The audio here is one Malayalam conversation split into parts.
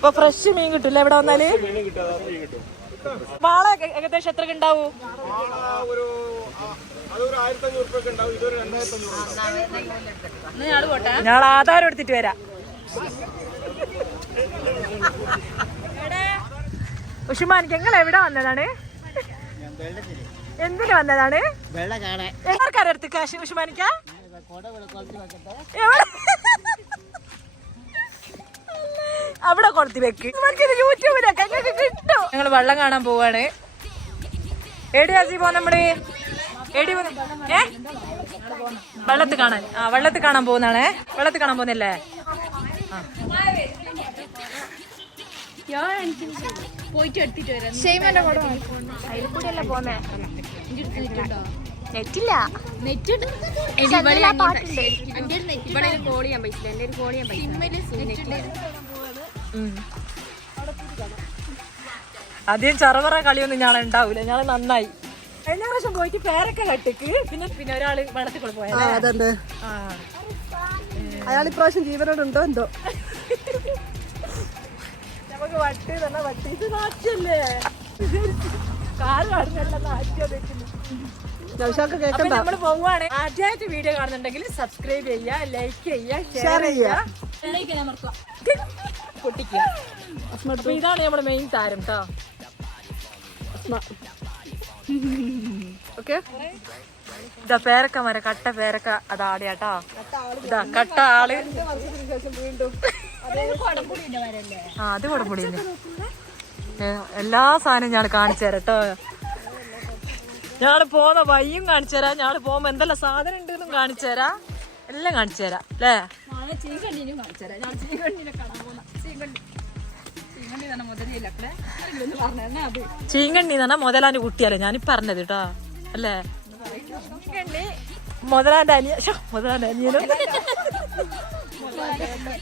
ഇപ്പൊ ഫ്രഷ് മീൻ കിട്ടില്ല ഇവിടെ വന്നാൽ? മീൻ കിട്ടും അതാ മീൻ കിട്ടും. വാള ഏകദേശം എത്ര ഉണ്ടാവൂ? ഞാൻ ആധാരം എടുത്തിട്ട് വരാം. ഉഷുമാനിക്ക് ഞങ്ങൾ എവിടെ വന്നതാണ്? എന്തിനു വന്നതാണ്? ആർക്കാരടുത്ത് കാശ് ഉഷുമാനിക്ക. അവിടെ കൊടുത്തി വെക്ക്. യൂട്യൂബിലൊക്കെ ഞങ്ങൾക്ക് കിട്ടും? ഞങ്ങൾ വെള്ളം കാണാൻ പോവാണ്. എടി അസി പോ നമ്മുടെ എടി? ഏ? വെള്ളത്ത് കാണാൻ. ആ വെള്ളത്ത് കാണാൻ പോകുന്നതാണേ. വെള്ളത്ത് കാണാൻ പോകുന്നില്ലേ? പോയിട്ട് എടുത്തിട്ട് വരാം നെറ്റില്ല. നെറ്റ് ഇവിടെ കോൾ ചെയ്യാൻ പറ്റില്ല. എന്റെ ഒരു കോൾ ചെയ്യാൻ പറ്റില്ല. ആദ്യം ചെറുപറ കളിയൊന്നും ഞാൻ ഉണ്ടാവൂല. ഞാൻ നന്നായി. കഴിഞ്ഞ പ്രാവശ്യം പോയിട്ട് പേരൊക്കെ കട്ടിക്ക്. പിന്നെ പിന്നെ ഒരാൾ വെള്ളത്തിൽ കൂടെ പോയാ ആ അയാൾ ഇപ്രാവശ്യം ജീവനോടുണ്ടോ എന്തോ? നമുക്ക് വട്ടി തന്നെ വട്ടി. ഇത് കേക്കണ്ട. നമ്മൾ പോവാണ് ആദ്യമായിട്ട് വീഡിയോ കാണുന്നുണ്ടെങ്കിൽ സബ്സ്ക്രൈബ് ചെയ്യുക ലൈക്ക് ചെയ്യുക ഷെയർ ചെയ്യുക. പൊട്ടിക്കുക. അപ്പൊ ഇതാണ് നമ്മുടെ മെയിൻ താരം കേട്ടോ ഓക്കെ? ഇതാ പേരക്ക മര കട്ട പേരക്ക അത് ആടിയാട്ടോ ഇതാ കട്ട ആൾ. ആ അത് കുടംപുടി എല്ലാ സാധനവും ഞാൻ കാണിച്ചു തരാം കേട്ടോ ഞാൻ പോന്ന വയ്യും കാണിച്ചു തരാം. ഞാൻ പോകുമ്പോ എന്തെല്ലാം സാധനം ഉണ്ടെന്നും കാണിച്ചു തരാം. എല്ലാം കാണിച്ചു തരാം അല്ലേ? ചീങ്കണ്ണി. തന്നെ മുതലാന് എന്ന് പറഞ്ഞാൽ മുതലാന്റെ കുട്ടിയല്ലേ പറഞ്ഞത് കേട്ടോ. അല്ലേ? മുതലാന്റെ അനിയ മുതലാന്റെ അനിയനും.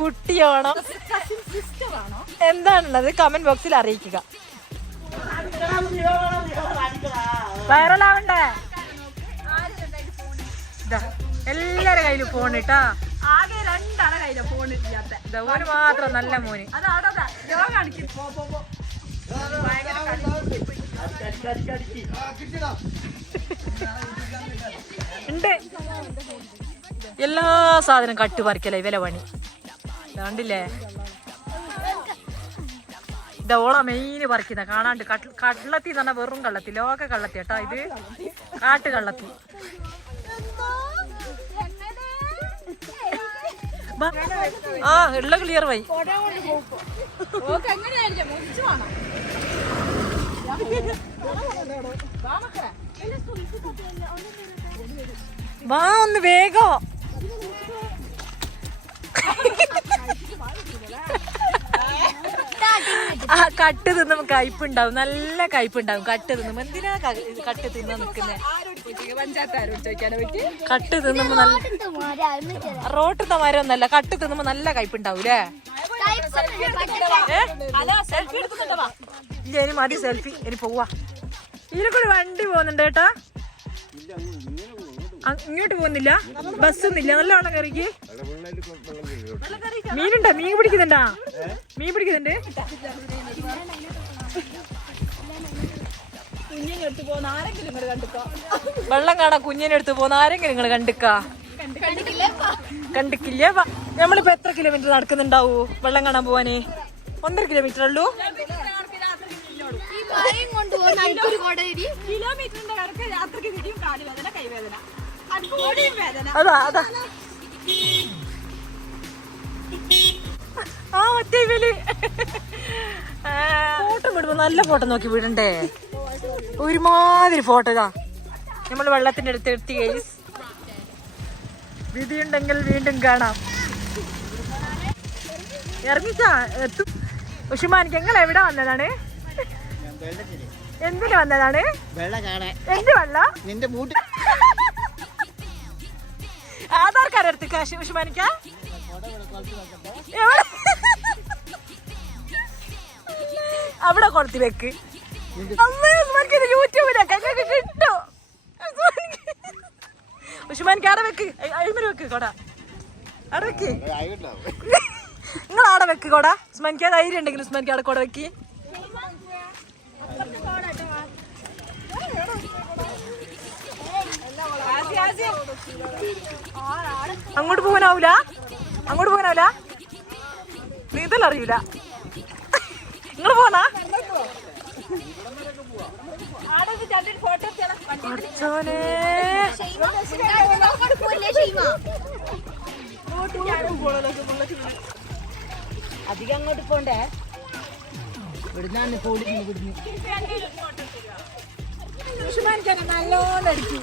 കുട്ടിയാണോ. എന്താണുള്ളത്? കമന്റ് ബോക്സിൽ അറിയിക്കുക. വൈറലാവണ്ടേ എല്ലാരുടെ എല്ലാരെ കയ്യിലും ഫോൺ കേട്ടാ ആകെ രണ്ടാളെ കയ്യില ഫോൺ ഇല്ലാത്ത. ഓന് മാത്രം നല്ല മോന്. അത് അവിടെ യോഗ കാണിക്കും. പോ പോ പോ. ഉണ്ട്. എല്ലാ സാധനം കട്ട് പറിക്കല ഇവലെ പണി. കണ്ടില്ലേ? ഇതാ ഓള മെയിന് പറിക്കുന്ന. കാണാണ്ട് കട്ട്- കള്ളത്തി എന്ന് പറഞ്ഞാൽ വെറും കള്ളത്തി. ലോക കള്ളത്തി കേട്ടോ ഇത്. കാട്ട് കള്ളത്തി ആ ഉള്ള ക്ലിയർ വൈ വാ ഒന്ന് വേഗോ. ആ കട്ട് തിന്നും കയ്പുണ്ടാവും നല്ല കയ്പുണ്ടാവും കട്ട് തിന്നും എന്തിനാ കട്ട് തിന്നാ നിക്കുന്നേ? കട്ട് തിന്നുമ്പോ നല്ല റോട്ടിത്തെ മരമൊന്നല്ല കട്ട് തിന്നുമ്പോ നല്ല കയ്പുണ്ടാവൂലേ ഇല്ല ഇനി മതി സെൽഫി. ഇനി പോവാ. ഇതിനെക്കൂടെ വണ്ടി പോകുന്നുണ്ട് കേട്ടാ ഇങ്ങോട്ട് പോകുന്നില്ല. ബസ്സൊന്നുമില്ല. നല്ല വെള്ളം കയറിക്ക്. മീനുണ്ടോ? മീൻ പിടിക്കുന്നുണ്ടാ? മീൻ പിടിക്കുന്നുണ്ട്? വെള്ളം കാണാൻ കുഞ്ഞിനെടുത്ത് പോകുന്ന ആരെങ്കിലും നിങ്ങൾ കണ്ടിക്കാ? കണ്ടിക്കില്ല. നമ്മളിപ്പോ എത്ര കിലോമീറ്റർ നടക്കുന്നുണ്ടാവൂ വെള്ളം കാണാൻ പോവാനേ? ഒന്നര കിലോമീറ്റർ ഉള്ളൂ? കിലോമീറ്ററിന്റെ രാത്രിക്ക് കാലുവേദന കൈവേദന. അതാ അതാ. മറ്റേ ഫോട്ടോ വിടുമ്പോ നല്ല ഫോട്ടോ നോക്കി വിടണ്ടേ? ഒരുമാതിരി ഫോട്ടോ ഇതാ. നമ്മൾ വെള്ളത്തിന്റെ അടുത്ത് എത്തി കേസ് വിധിയുണ്ടെങ്കിൽ വീണ്ടും കാണാം. ഇറങ്ങിച്ചാ എത്തും? ഉഷുമാൻ ഞങ്ങൾ എവിടെ വന്നതാണ്? എന്തിനു വന്നതാണ്? എന്ത് വെള്ള? നിന്റെ ആധാർ കാർഡ് എടുത്ത് കാശ് ഉഷുമാനിക്ക? അവിടെ കൊടുത്തി വെക്ക്. യൂട്യൂബിലൊക്കെ കിട്ടും. ഉസ്മാനിക്ക് അവിടെ വെക്ക്. അഴിമര് വെക്ക് കൊടാ. അവിടെ വെക്ക്. നിങ്ങൾ അവിടെ വെക്ക് കൊടാ. ഉസ്മാനിക്ക് ധൈര്യം ഉണ്ടെങ്കിൽ ഉസ്മാനിക്ക് അവിടെ കൊട വെക്കി. അങ്ങോട്ട് പോകാനാവൂല അങ്ങോട്ട് പോകാനല്ല നീന്തൽ അറിയൂല നിങ്ങൾ പോന്നാ? പഠിച്ചോനെ അധികം അങ്ങോട്ട് പോണ്ടേ? ഇവിടുന്നാണ് പോലീസ് ഇവിടുന്ന് നല്ലോണം അടിക്കും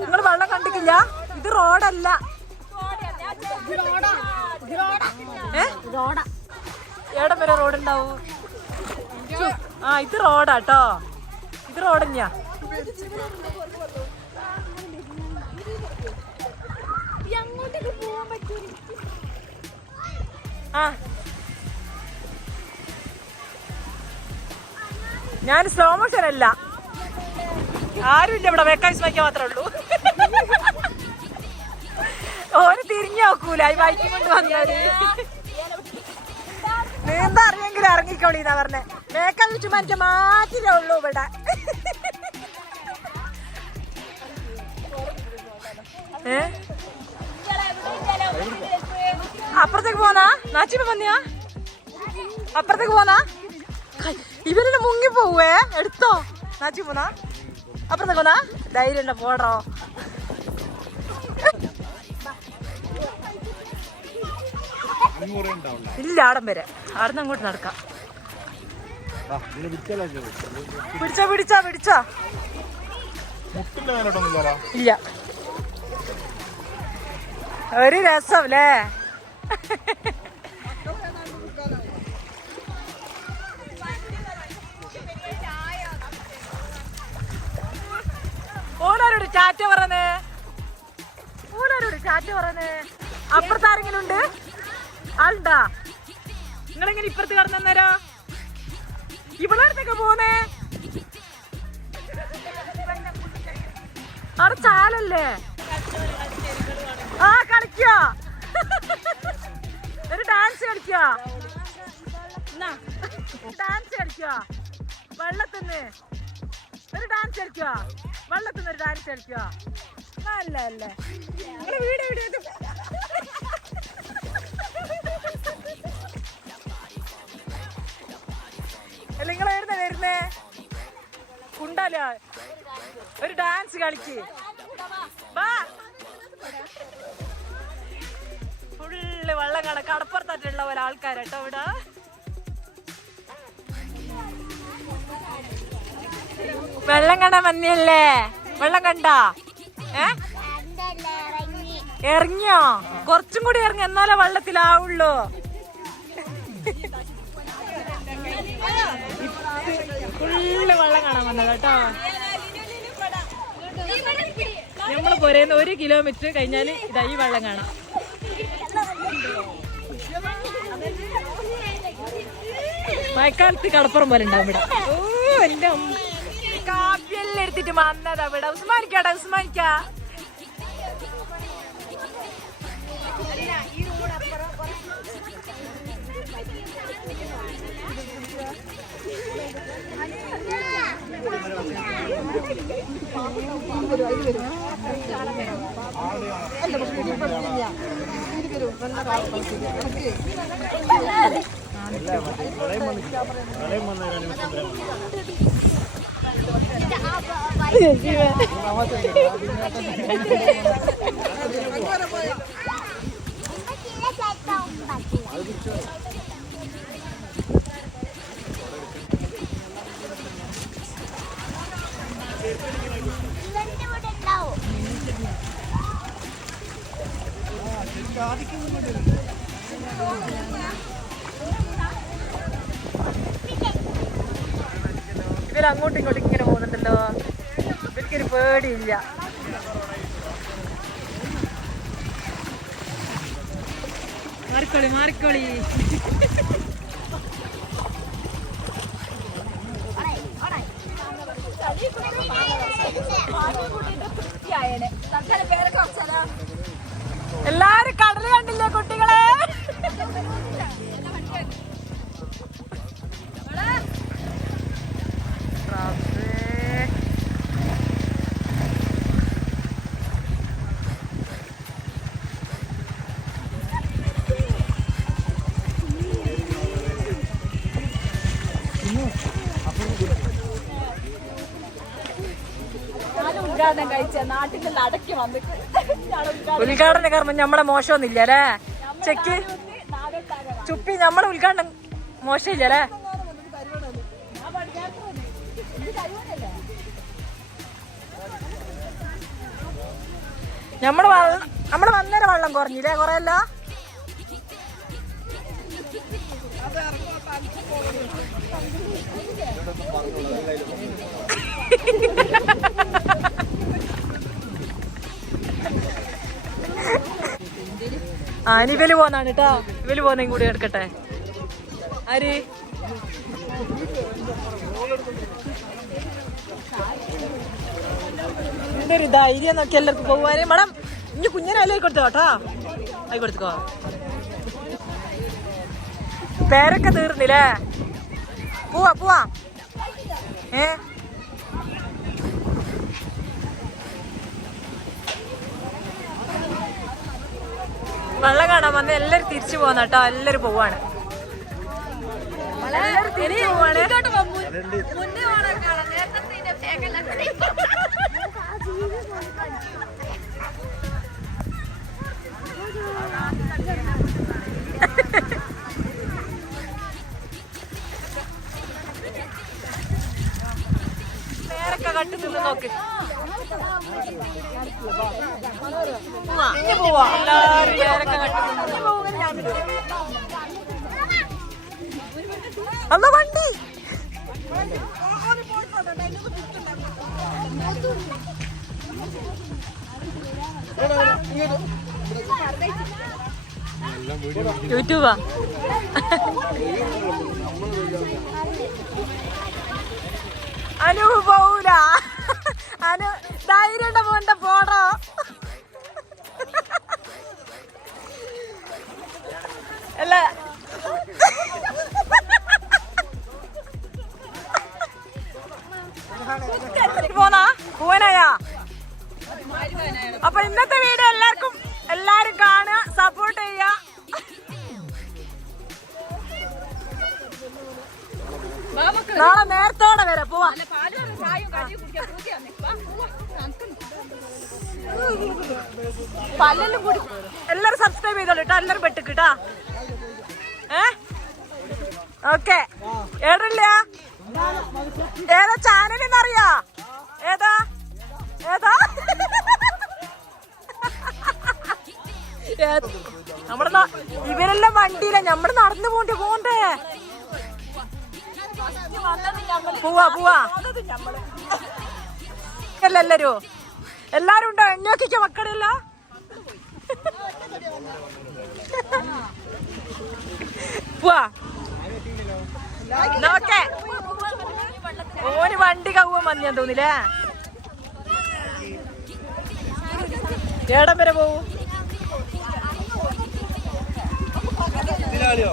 നിങ്ങൾ വെള്ളം കണ്ടിട്ടില്ല? ഇത് റോഡല്ല. ഏ? എവിടെ വരെ റോഡ് ഉണ്ടാവൂ ആ ഇത് റോഡാട്ടോ. ഇത് റോഡന്നെയാ ആ ഞാൻ സ്ലോ മോഷൻ അല്ല. ആരുമില്ല ഇവിടെ വെക്കാൻ ശ്രമിക്കാൻ മാത്രമേ ഉള്ളൂ. ഓര് തിരിഞ്ഞു നോക്കൂല. ഈ ബൈക്കും കൊണ്ട് വന്നത് നീന്താ അറിയെങ്കിൽ ഇറങ്ങിക്കോളി പറഞ്ഞേ. വേക്കാൻ വെച്ച് മനുഷ്യ മാറ്റിലേ ഉള്ളൂ ഇവിടെ. ഏ? അപ്പുറത്തേക്ക് പോന്നാ? നാച്ചിപ്പ വന്നിയാ? അപ്പുറത്തേക്ക് പോന്നാ? ഇവരെന്നെ മുങ്ങി പോവേ. എടുത്തോ. നാച്ചി പോന്നാ അപ്പുറത്തെ പോന്നാ ധൈര്യം ഉണ്ടോ? പോടോ. ഇല്ല ആടം വരെ. ആടുന്ന് അങ്ങോട്ട് നടക്കാം. പിടിച്ചോ പിടിച്ചോ പിടിച്ചോ. ഇല്ല. ഒരു രസം അല്ലേ ചാറ്റ പറഞ്ഞേ. ഊരാരോട് ചാറ്റ പറഞ്ഞേ. അപ്പുറത്ത് ആരെങ്കിലും ഉണ്ട്? ആളുണ്ടാ? നിങ്ങളെങ്ങനെ ഇപ്പുറത്ത് കടന്നേരോ ഇവിടെ അടുത്തൊക്കെ പോന്നേ. അവിടെ ചാലല്ലേ? ആ കളിക്കോ. ഒരു ഡാൻസ് കളിക്കോ. ഡാൻസ് കളിക്കോ. വെള്ളത്തിന്ന്. ഒരു ഡാൻസ് കളിക്കുക വെള്ളത്തിൽ നിന്ന് ഒരു ഡാൻസ് കളിക്കുക നല്ല അല്ലേ നിങ്ങളെ വീട് എവിടെ നിങ്ങൾ എവിടുന്ന വരുന്നേ? കുണ്ടാല? ഒരു ഡാൻസ് കളിക്ക്. ഫുള്ള് വെള്ളം കട കടപ്പുറത്തായിട്ടുള്ള ഒരാൾക്കാരട്ടോ ഇവിടെ. വെള്ളം കാണാൻ മഞ്ഞല്ലേ വെള്ളം കണ്ടാ? ഏ? ഇറങ്ങിയോ? കുറച്ചും കൂടി ഇറങ്ങി എന്നാലേ വെള്ളത്തിലാവുള്ളൂ. ഫുള്ള് വെള്ളം കാണാൻ ഒരു കിലോമീറ്റർ കഴിഞ്ഞാൽ ഇതാ ഈ വെള്ളം കാണാം. മഴക്കാലത്ത് കടപ്പുറം പോലെ ഉണ്ടാവും ഇവിടെ. ഓ എന്റെ കാപ്പിയെല്ലാം എടുത്തിട്ട് വന്നതാ ഇവിടെ ഉസ്മാനിക്കാടാ ഉസ്മാനിക്ക. സാധിക്കുന്നുണ്ടല്ലോ ഇവർ അങ്ങോട്ടും ഇങ്ങോട്ടും ഇങ്ങനെ പോകുന്നുണ്ടല്ലോ. ഇവർക്കൊരു പേടിയില്ല. മാറിക്കോളി മാറിക്കോളി. എല്ലാരും കടൽ കണ്ടില്ലേ കുട്ടികളെ? ഉദ്ഘാടനം കഴിച്ച അടക്കി വന്നിട്ട് ഉദ്ഘാടനം കർമ്മം നമ്മളെ മോശമൊന്നുമില്ല അല്ലേ? ചെക്ക്. ചുപ്പി നമ്മളെ ഉദ്ഘാടനം മോശമില്ല അല്ലേ? ഞാൻ പഠിക്കാൻ എന്ത് കഴിവല്ലേ നമ്മൾ നമ്മൾ വന്നേരം വെള്ളം കുറഞ്ഞില്ലേ കൊറേ അല്ല ആ ഇനി ഇവൽ പോന്നാണ് കേട്ടോ ഇവൽ പോന്നേം കൂടി എടുക്കട്ടെ. ആര്? എന്തൊരു ധൈര്യം നോക്കി എല്ലാവർക്കും പോവാന് മേഡം ഇനി കുഞ്ഞിനെ അല്ലേ കൊടുത്തോ കേട്ടോ ആയി കൊടുത്തോ. പേരൊക്കെ തീർന്നില്ലേ? പോവാ പോവാ. ഏ? വെള്ളം കാണാൻ വന്ന് എല്ലാരും തിരിച്ചു പോകുന്ന കേട്ടോ. എല്ലാരും പോവാണ്. വേറൊക്കെ കട്ടി നിന്ന് നോക്ക്. അല്ല വണ്ടി യൂട്യൂബാ. അനു അനു ധൈര്യം പോണ്ട പോടോ. അല്ല? പോന്നാ പോവാനായാ? അപ്പൊ ഇന്നത്തെ വീഡിയോ എല്ലാവർക്കും എല്ലാരും കാണുക സപ്പോർട്ട് ചെയ്യുക. നാളെ നേരത്തോടെ വരെ പോവാ. പല്ലെല്ലാം കൂടി എല്ലാരും സബ്സ്ക്രൈബ് ചെയ്തോളൂ കേട്ടോ എല്ലാരും പെട്ടിക്കിട്ടാ ഏ? ഓക്കെ. ഏടില്ല ഏതാ ചാനൽ എന്നറിയാ? ഏതാ? ഏതാ? നമ്മുടെ ഇവരെല്ലാം വണ്ടിയില നമ്മൾ നടന്നു പോണ്ടേ പോണ്ടേ. പോവാ പോവാ. അല്ല എല്ലാരും ഉണ്ടോ? എന്നൊക്കെ മക്കളില്ല? പോവാ നോക്കേ. ഓന് വണ്ടി കവുവാൻ വന്നിയാ തോന്നില്ലേ? ഏടം വരെ പോവും? ഇതിലാളിയോ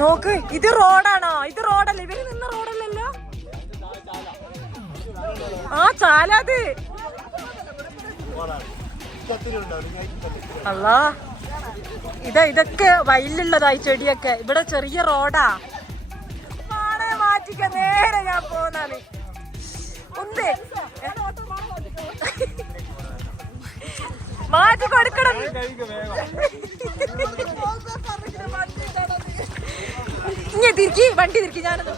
നോക്ക് ഇത് റോഡാണോ? ഇത് റോഡല്ല? ഇവർ നിന്ന റോഡല്ലല്ലോ? ആ ചാലത് അല്ലാ ഇതാ ഇതൊക്കെ വയലുള്ളതായി ചെടിയൊക്കെ. ഇവിടെ ചെറിയ റോഡാ. മാറ്റിക്ക നേരെ ഞാൻ പോന്നാണ്. ഉണ്ട്. മാറ്റി കൊടുക്കണം. ഇങ്ങനെ തിരിക്കി വണ്ടി തിരിക്കി ഞാനത്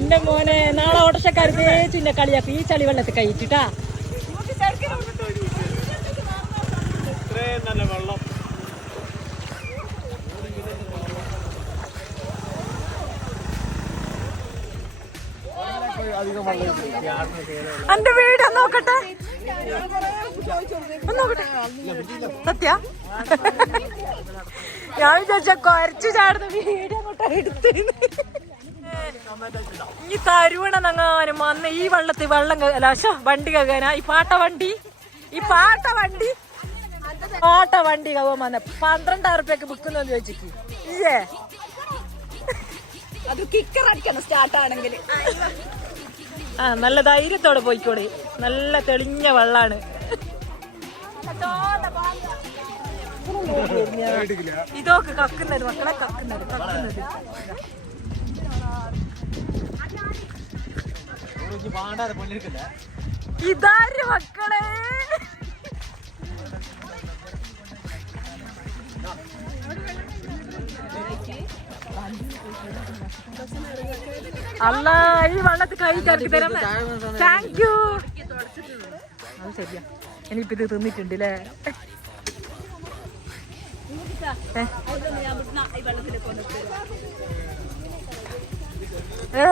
എന്റെ മോനെ നാളെ ഓട്ടോഷക്കാർ ചിന്ന കളിയാക്കി. ഈ ചളി വെള്ളത്തിൽ കഴിച്ചിട്ടാ എന്റെ വീട് നോക്കട്ടെ. സത്യ? ഞാൻ വിചാരിച്ച കൊരച്ചു ചാടുന്ന വീട് അങ്ങോട്ട് എടുത്ത് ഈ തരുവണെന്നങ്ങാനും വന്ന് ഈ വെള്ളത്തിൽ വെള്ളം ക- വണ്ടി കകാനാ. ഈ പാട്ട വണ്ടി. ഈ പാട്ട വണ്ടി. പാട്ട വണ്ടി കവാൻ മന്ന പന്ത്രണ്ടായിരം റുപ്യക്ക് വിൽക്കുന്നു ചോദിച്ചിട്ട് ഇല്ലേ? അത് കിക്കർ അടിക്കണം സ്റ്റാർട്ട് ആണെങ്കിൽ. ആ നല്ല ധൈര്യത്തോടെ പോയിക്കോടെ. നല്ല തെളിഞ്ഞ വെള്ളാണ്. ഇതൊക്കെ കക്കുന്നത് മക്കളെ കക്കുന്നത് കക്കുന്നത്. ഇതാര് മക്കളെ? അല്ല ഈ വെള്ളത്തിൽ കൈ ചേർക്കി തരാം താങ്ക് യു അത് ശരിയാ. ഇനിയിപ്പോ ഇത് തിന്നിട്ടുണ്ട് അല്ലേ ഏ?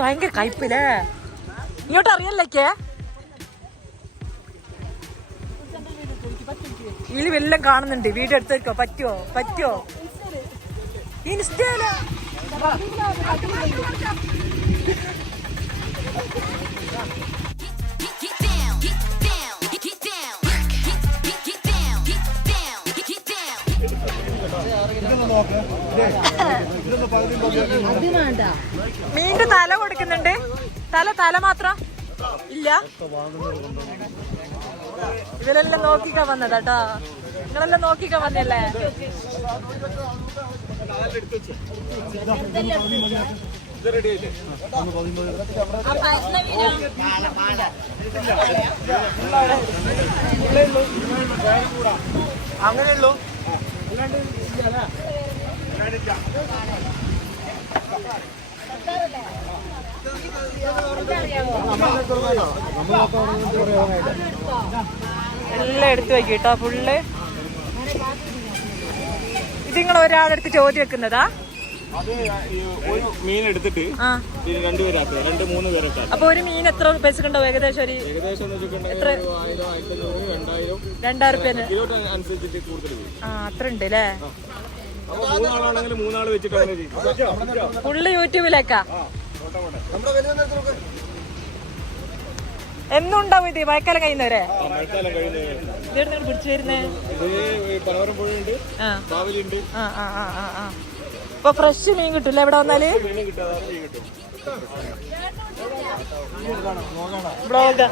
ഭയങ്കര കയ്പില്ലേ ഇങ്ങോട്ട് അറിയല്ലേക്കേ get എല്ലാം കാണുന്നുണ്ട്. വീഡിയോ എടുത്തേക്കോ? പറ്റുമോ പറ്റുമോ വേണ്ട മീന്റെ തല കൊടുക്കുന്നുണ്ട്. തല തല മാത്രം? ഇല്ല. ഇവരെല്ലാം നോക്കിക്കാ വന്നതാട്ടോ നിങ്ങളെല്ലാം നോക്കിക്കാ വന്നല്ലേ അങ്ങനെയുള്ളൂ. എല്ലാം എടുത്തു വയ്ക്കും കേട്ടോ ഫുള്ള് ഇത് നിങ്ങൾ ഒരാളെടുത്ത് ചോദ്യം വെക്കുന്നതാ? അത് ഒരു മീൻ എടുത്തിട്ട് രണ്ട് മൂന്ന് പേരൊക്കെ. അപ്പൊ ഒരു മീൻ എത്ര പൈസ ഉണ്ടാവും ഏകദേശം ഒരു ഏകദേശം എത്ര? രണ്ടായിരം. അനുസരിച്ചിട്ട് കൂടുതൽ ആ അത്ര ഉണ്ട് അല്ലേ ഫുള്ള് യൂട്യൂബിലേക്കാ? എന്നും ഉണ്ടാവും ഇത്? മഴക്കാലം കഴിയുന്നവരെ? പിടിച്ചു വരുന്നേ ഇപ്പൊ ഫ്രഷ് മീൻ കിട്ടൂല ഇവിടെ വന്നാൽ? മീൻ കിട്ടാതെ മീൻ കിട്ടും. ബ്ലോഗ്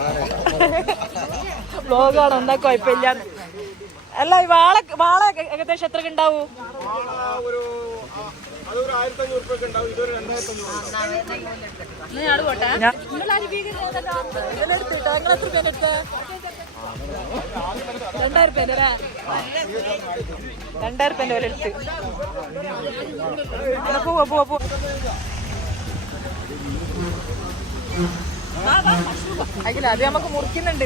ബ്ലോഗാണ് എന്താ കുഴപ്പമില്ല. അല്ല ഈ വാള വാള ഏകദേശം എത്ര ഉണ്ടാവൂ? അതൊരു രണ്ടായിരം രൂപ അത് നമുക്ക് മുറിക്കുന്നുണ്ട്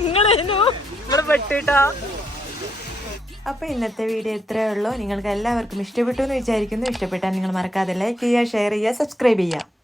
നിങ്ങളേനു നിങ്ങൾ പെട്ടിട്ടാ അപ്പോൾ ഇന്നത്തെ വീഡിയോ ഇത്രയേ ഉള്ളൂ. നിങ്ങൾക്ക് എല്ലാവർക്കും ഇഷ്ടപ്പെട്ടു എന്ന് വിചാരിക്കുന്നു. ഇഷ്ടപ്പെട്ടാൽ നിങ്ങൾ മറക്കാതെ ലൈക്ക് ചെയ്യുക ഷെയർ ചെയ്യുക സബ്സ്ക്രൈബ് ചെയ്യുക.